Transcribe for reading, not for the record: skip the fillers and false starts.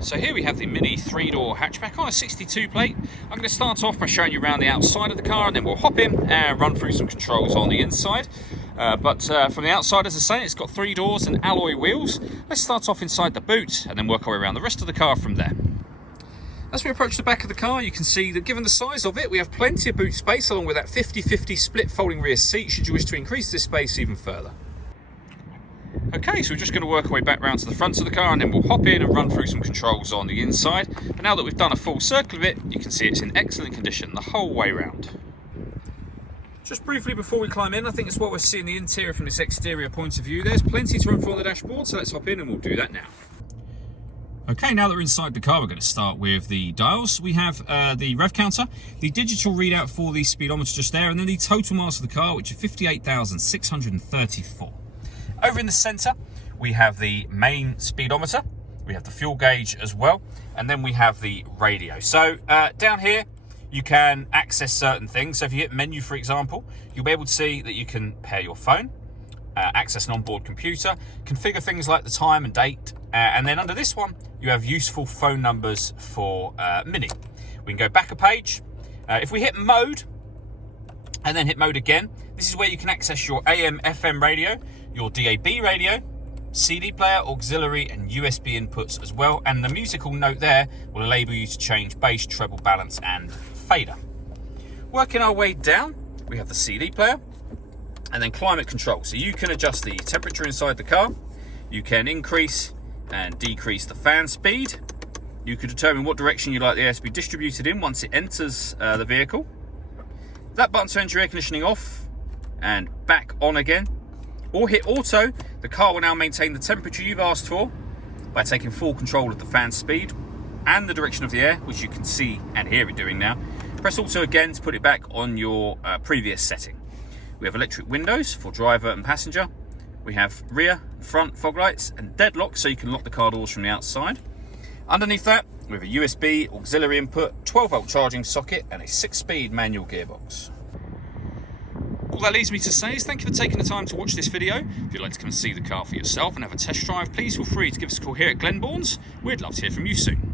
So here we have the Mini 3-door hatchback on a 62 plate. I'm going to start off by showing you around the outside of the car, and then we'll hop in and run through some controls on the inside. But from the outside, as I say, it's got 3 doors and alloy wheels. Let's start off inside the boot and then work our way around the rest of the car from there. As we approach the back of the car, you can see that given the size of it, we have plenty of boot space along with that 50-50 split folding rear seat should you wish to increase this space even further. Okay, so we're just going to work our way back round to the front of the car and then we'll hop in and run through some controls on the inside. But now that we've done a full circle of it, you can see it's in excellent condition the whole way round. Just briefly before we climb in, I think it's what we're seeing the interior from this exterior point of view. There's plenty to run through on the dashboard, so let's hop in and we'll do that now. Okay, now that we're inside the car, we're going to start with the dials. We have the rev counter, the digital readout for the speedometer just there, and then the total miles of the car, which is 58,634. Over in the centre, we have the main speedometer, we have the fuel gauge as well, and then we have the radio. So down here, you can access certain things. So if you hit menu, for example, you'll be able to see that you can pair your phone, access an onboard computer, configure things like the time and date, and then under this one, you have useful phone numbers for Mini. We can go back a page. If we hit mode, and then hit mode again, this is where you can access your AM, FM radio, your DAB radio, CD player, auxiliary and USB inputs as well, and the musical note there will enable you to change bass, treble, balance and fader. Working our way down, we have the CD player and then climate control. So you can adjust the temperature inside the car, you can increase and decrease the fan speed, you can determine what direction you'd like the air to be distributed in once it enters the vehicle. That button turns your air conditioning off and back on again. Or hit auto, the car will now maintain the temperature you've asked for by taking full control of the fan speed and the direction of the air, which you can see and hear it doing now. Press auto again to put it back on your previous setting. We have electric windows for driver and passenger. We have rear, front fog lights and deadlock, so you can lock the car doors from the outside. Underneath that, we have a USB auxiliary input, 12-volt charging socket and a 6-speed manual gearbox. All that leaves me to say is thank you for taking the time to watch this video. If you'd like to come and see the car for yourself and have a test drive, please feel free to give us a call here at Glenbourne's. We'd love to hear from you soon.